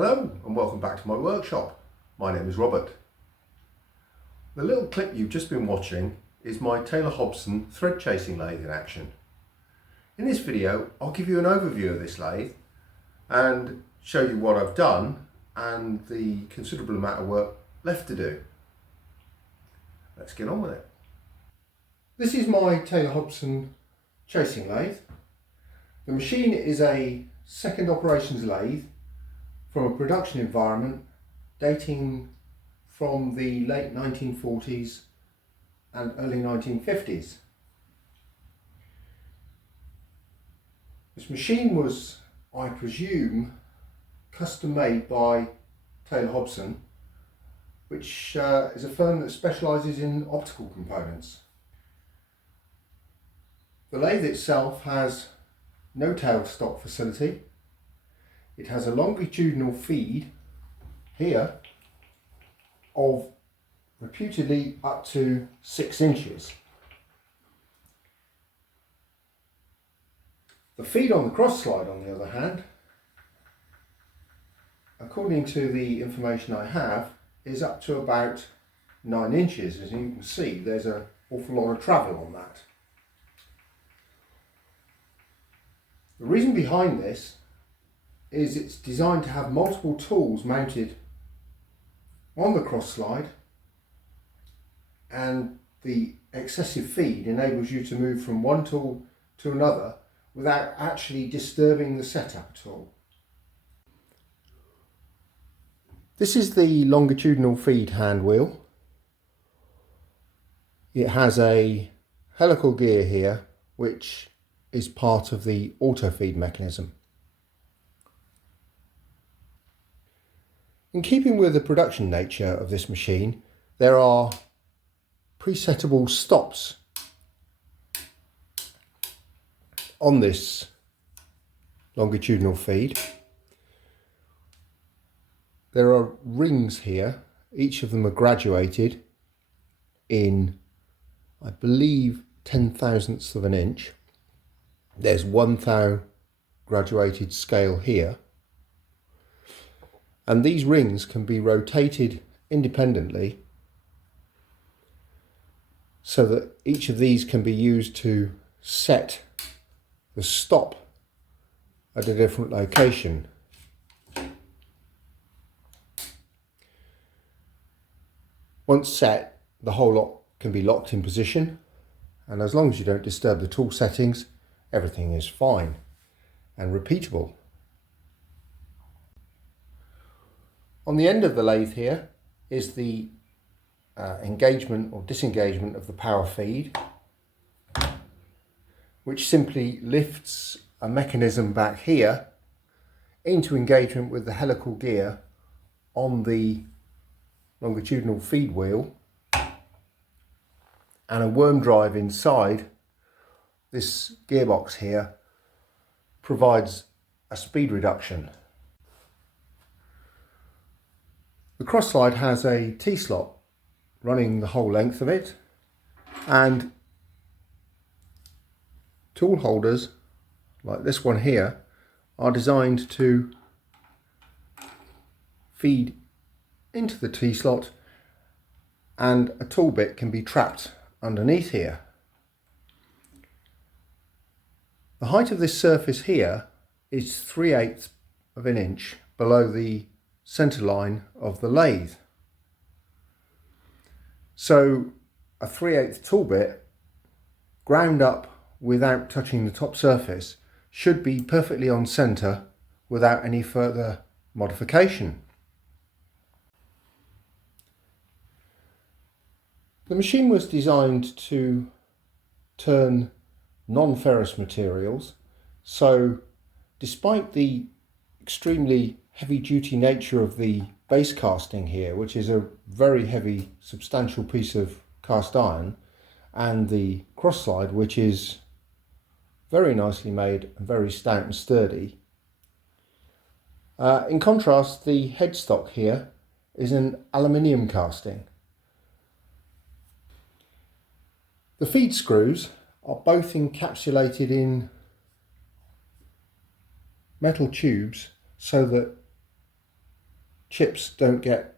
Hello and welcome back to my workshop. My name is Robert. The little clip you've just been watching is my Taylor Hobson thread chasing lathe in action. In this video I'll give you an overview of this lathe and show you what I've done and the considerable amount of work left to do. Let's get on with it. This is my Taylor Hobson chasing lathe. The machine is a second operations lathe from a production environment dating from the late 1940s and early 1950s. This machine was, I presume, custom made by Taylor Hobson, which is a firm that specialises in optical components. The lathe itself has no tailstock facility. It has a longitudinal feed here of reputedly up to 6 inches. The feed on the cross slide, on the other hand, according to the information I have, is up to about 9 inches. As you can see, there's an awful lot of travel on that. The reason behind this is it's designed to have multiple tools mounted on the cross slide, and the excessive feed enables you to move from one tool to another without actually disturbing the setup at all. This is the longitudinal feed hand wheel. It has a helical gear here which is part of the auto feed mechanism. In keeping with the production nature of this machine, there are presettable stops on this longitudinal feed. There are rings here, each of them are graduated in, I believe, 10/1000ths of an inch. There's 1 thou graduated scale here. And these rings can be rotated independently so that each of these can be used to set the stop at a different location. Once set, the whole lot can be locked in position, and as long as you don't disturb the tool settings, everything is fine and repeatable. On the end of the lathe here is the engagement or disengagement of the power feed, which simply lifts a mechanism back here into engagement with the helical gear on the longitudinal feed wheel, and a worm drive inside this gearbox here provides a speed reduction. The cross slide has a T-slot running the whole length of it, and tool holders like this one here are designed to feed into the T-slot, and a tool bit can be trapped underneath here. The height of this surface here is 3/8 of an inch below the centre line of the lathe. So a 3/8 tool bit ground up without touching the top surface should be perfectly on centre without any further modification. The machine was designed to turn non-ferrous materials, so despite the extremely heavy-duty nature of the base casting here, which is a very heavy, substantial piece of cast iron, and the cross slide, which is very nicely made and very stout and sturdy. In contrast, the headstock here is an aluminium casting. The feed screws are both encapsulated in metal tubes so that chips don't get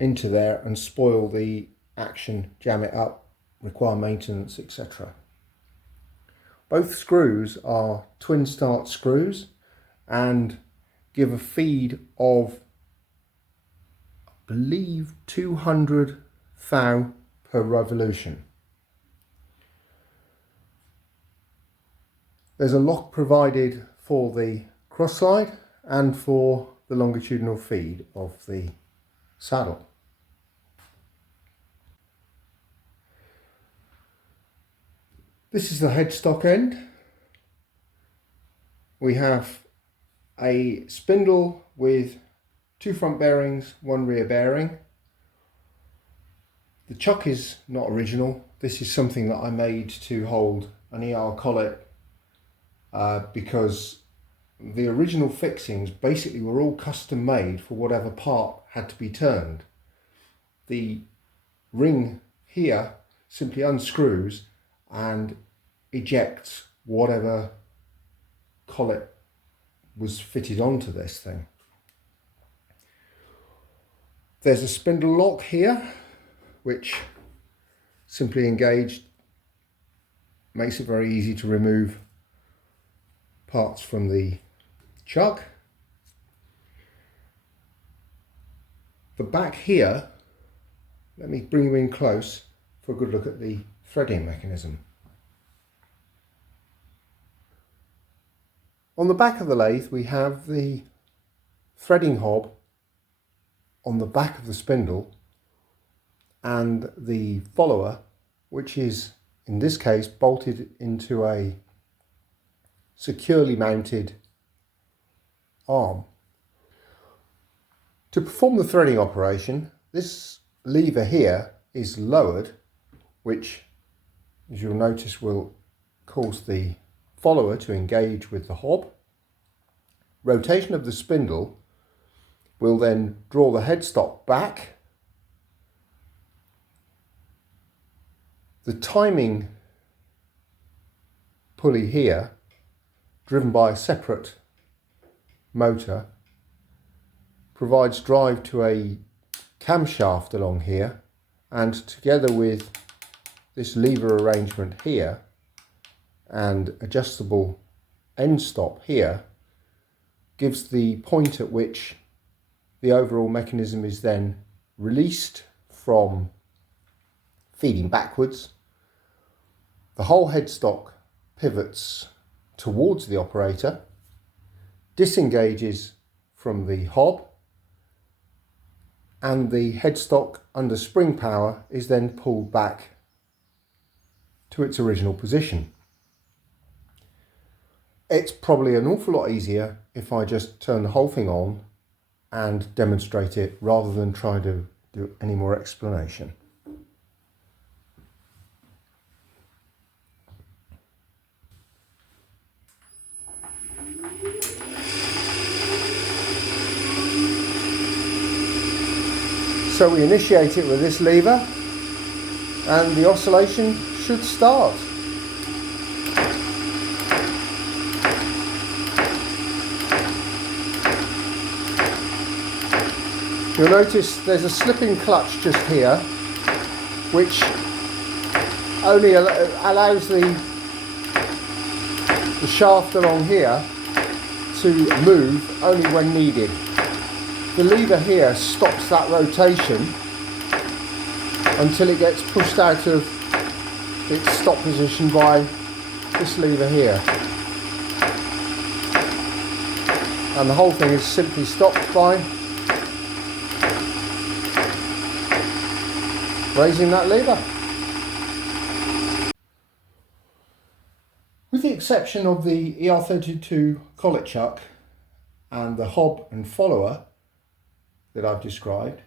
into there and spoil the action, jam it up, require maintenance, etc. Both screws are twin start screws and give a feed of, I believe, 200 thou per revolution. There's a lock provided for the cross slide and for the longitudinal feed of the saddle. This is the headstock end. We have a spindle with 2 front bearings, 1 rear bearing. The chuck is not original. This is something that I made to hold an ER collet because the original fixings basically were all custom made for whatever part had to be turned. The ring here simply unscrews and ejects whatever collet was fitted onto this thing. There's a spindle lock here which simply engaged makes it very easy to remove parts from the chuck. The back here, let me bring you in close for a good look at the threading mechanism. On the back of the lathe we have the threading hob on the back of the spindle and the follower, which is in this case bolted into a securely mounted arm. To perform the threading operation, this lever here is lowered, which as you'll notice will cause the follower to engage with the hob. Rotation of the spindle will then draw the headstock back. The timing pulley here, driven by a separate motor, provides drive to a camshaft along here, and together with this lever arrangement here and adjustable end stop here gives the point at which the overall mechanism is then released from feeding backwards. The whole headstock pivots towards the operator, disengages from the hob, and the headstock under spring power is then pulled back to its original position. It's probably an awful lot easier if I just turn the whole thing on and demonstrate it rather than try to do any more explanation. So we initiate it with this lever and the oscillation should start. You'll notice there's a slipping clutch just here which only allows the shaft along here to move only when needed. The lever here stops that rotation until it gets pushed out of its stop position by this lever here. And the whole thing is simply stopped by raising that lever. With the exception of the ER32 collet chuck and the hob and follower that I've described,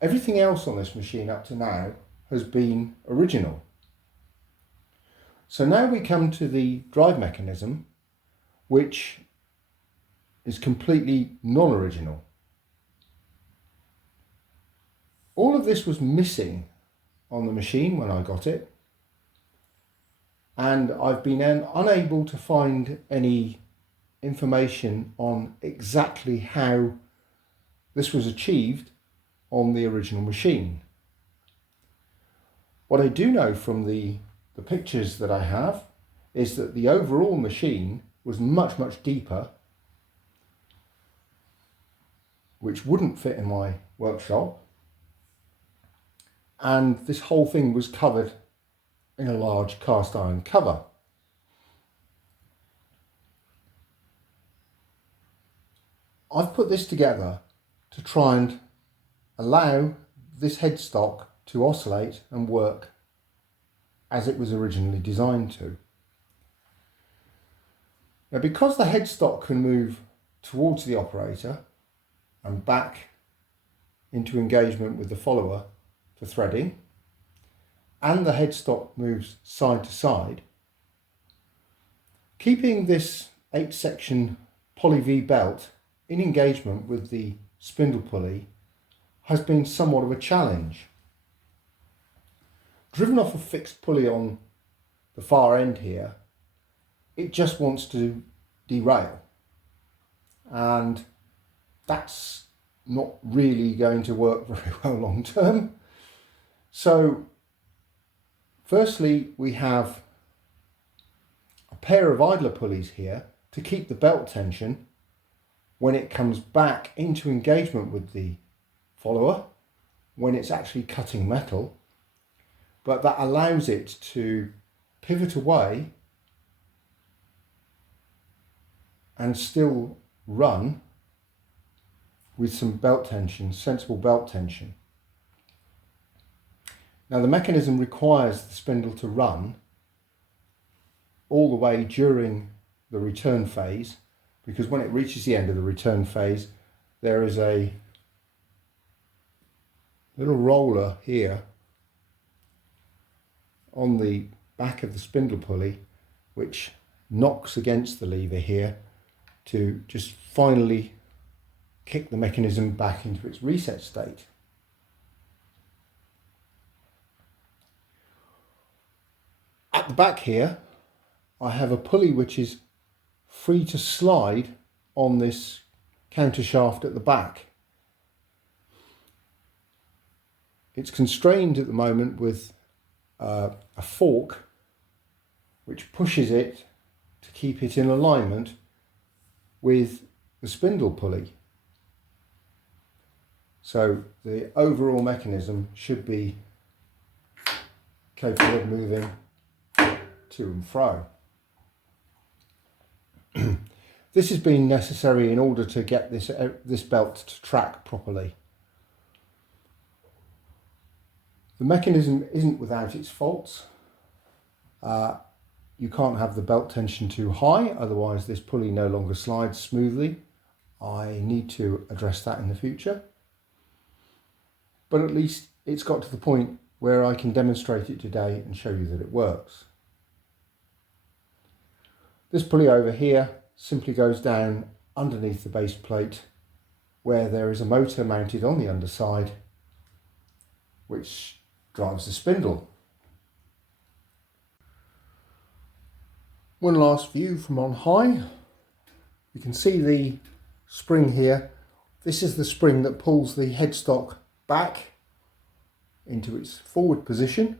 everything else on this machine up to now has been original. So now we come to the drive mechanism, which is completely non-original. All of this was missing on the machine when I got it, and I've been unable to find any information on exactly how this was achieved on the original machine. What I do know from the pictures that I have is that the overall machine was much deeper, which wouldn't fit in my workshop, and this whole thing was covered in a large cast iron cover. I've put this together to try and allow this headstock to oscillate and work as it was originally designed to. Now, because the headstock can move towards the operator and back into engagement with the follower for threading, and the headstock moves side to side, keeping this 8-section poly V belt in engagement with the spindle pulley has been somewhat of a challenge. Driven off a fixed pulley on the far end here, it just wants to derail, and that's not really going to work very well long term. So firstly, we have a pair of idler pulleys here to keep the belt tension when it comes back into engagement with the follower, when it's actually cutting metal, but that allows it to pivot away and still run with some belt tension, sensible belt tension. Now, the mechanism requires the spindle to run all the way during the return phase, because when it reaches the end of the return phase, there is a little roller here on the back of the spindle pulley which knocks against the lever here to just finally kick the mechanism back into its reset state. At the back here, I have a pulley which is free to slide on this counter shaft at the back. It's constrained at the moment with a fork which pushes it to keep it in alignment with the spindle pulley. So the overall mechanism should be capable of moving to and fro. This has been necessary in order to get this belt to track properly. The mechanism isn't without its faults. You can't have the belt tension too high, otherwise this pulley no longer slides smoothly. I need to address that in the future. But at least it's got to the point where I can demonstrate it today and show you that it works. This pulley over here simply goes down underneath the base plate, where there is a motor mounted on the underside which drives the spindle. One last view from on high. You can see the spring here. This is the spring that pulls the headstock back into its forward position,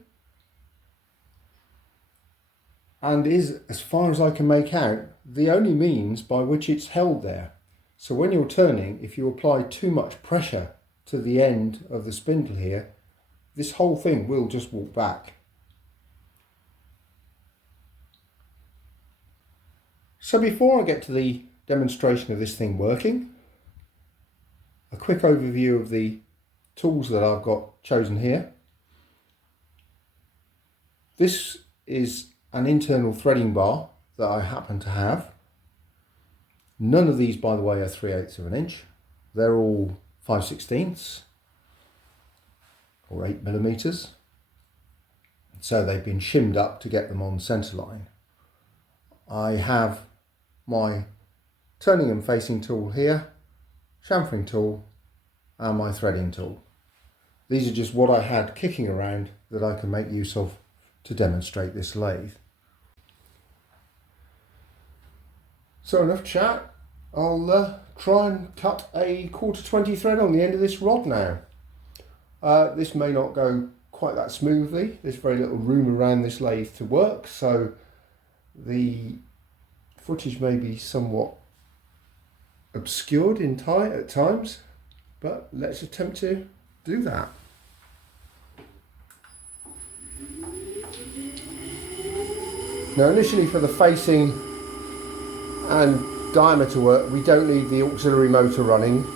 and is, as far as I can make out, the only means by which it's held there. So when you're turning, if you apply too much pressure to the end of the spindle here, this whole thing will just walk back. So before I get to the demonstration of this thing working, a quick overview of the tools that I've got chosen here. This is an internal threading bar that I happen to have. None of these, by the way, are 3/8 of an inch. They're all 5/16 or 8mm. So they've been shimmed up to get them on centre line. I have my turning and facing tool here, chamfering tool, and my threading tool. These are just what I had kicking around that I can make use of to demonstrate this lathe. So enough chat, I'll try and cut a 1/4 thread on the end of this rod now. This may not go quite that smoothly. There's very little room around this lathe to work, so the footage may be somewhat obscured at times, but let's attempt to do that. Now initially, for the facing and diameter work, we don't need the auxiliary motor running.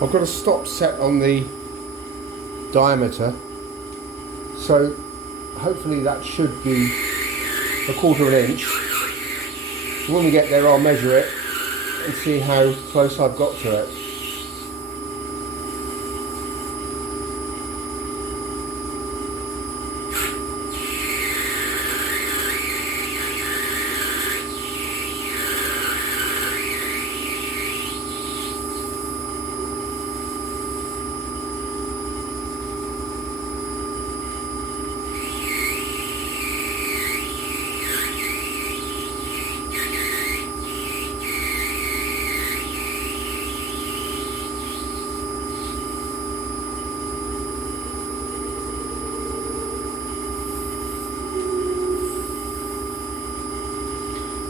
I've got a stop set on the diameter, so hopefully that should be 1/4 inch. When we get there, I'll measure it and see how close I've got to it.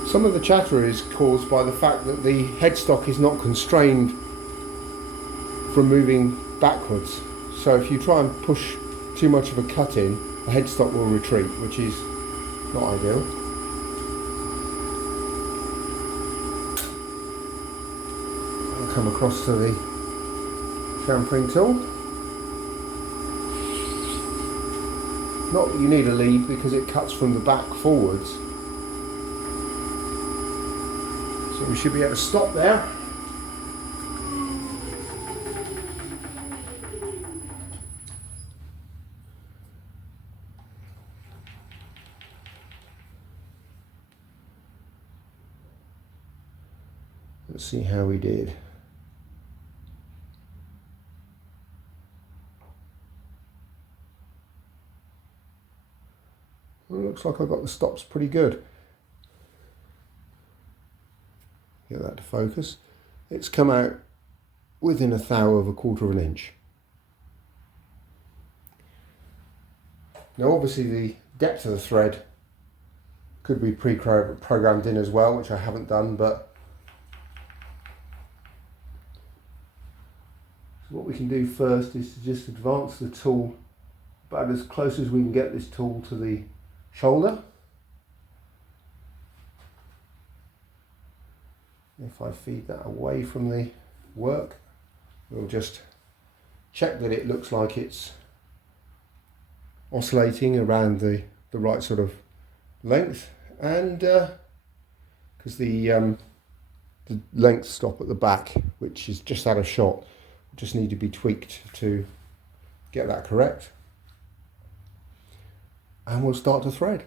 Some of the chatter is caused by the fact that the headstock is not constrained from moving backwards. So if you try and push too much of a cut in, the headstock will retreat, which is not ideal. I'll come across to the chamfering tool. Not that you need a lead because it cuts from the back forwards. So we should be able to stop there. Let's see how we did. Well, it looks like I got the stops pretty good. Get that to focus. It's come out within 1/1000 of 1/4 inch. Now obviously the depth of the thread could be pre-programmed in as well, which I haven't done, but what we can do first is to just advance the tool about as close as we can get this tool to the shoulder. If I feed that away from the work, we'll just check that it looks like it's oscillating around the right sort of length, and because the length stop at the back, which is just out of shot, just need to be tweaked to get that correct, and we'll start to thread.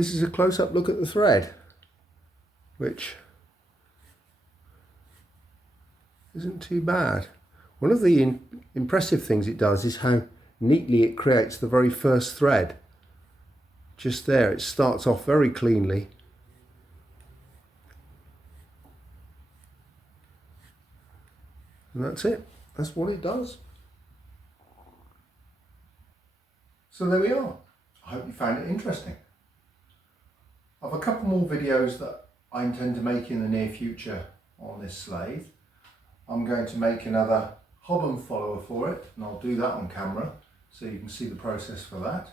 this is a close-up look at the thread, which isn't too bad. One of the impressive things it does is how neatly it creates the very first thread. Just there, it starts off very cleanly. And that's it. That's what it does. So there we are. I hope you found it interesting. I have a couple more videos that I intend to make in the near future on this lathe. I'm going to make another Hobson follower for it, and I'll do that on camera so you can see the process for that.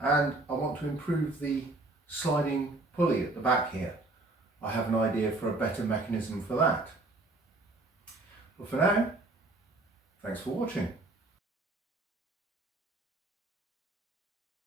And I want to improve the sliding pulley at the back here. I have an idea for a better mechanism for that. But for now, thanks for watching.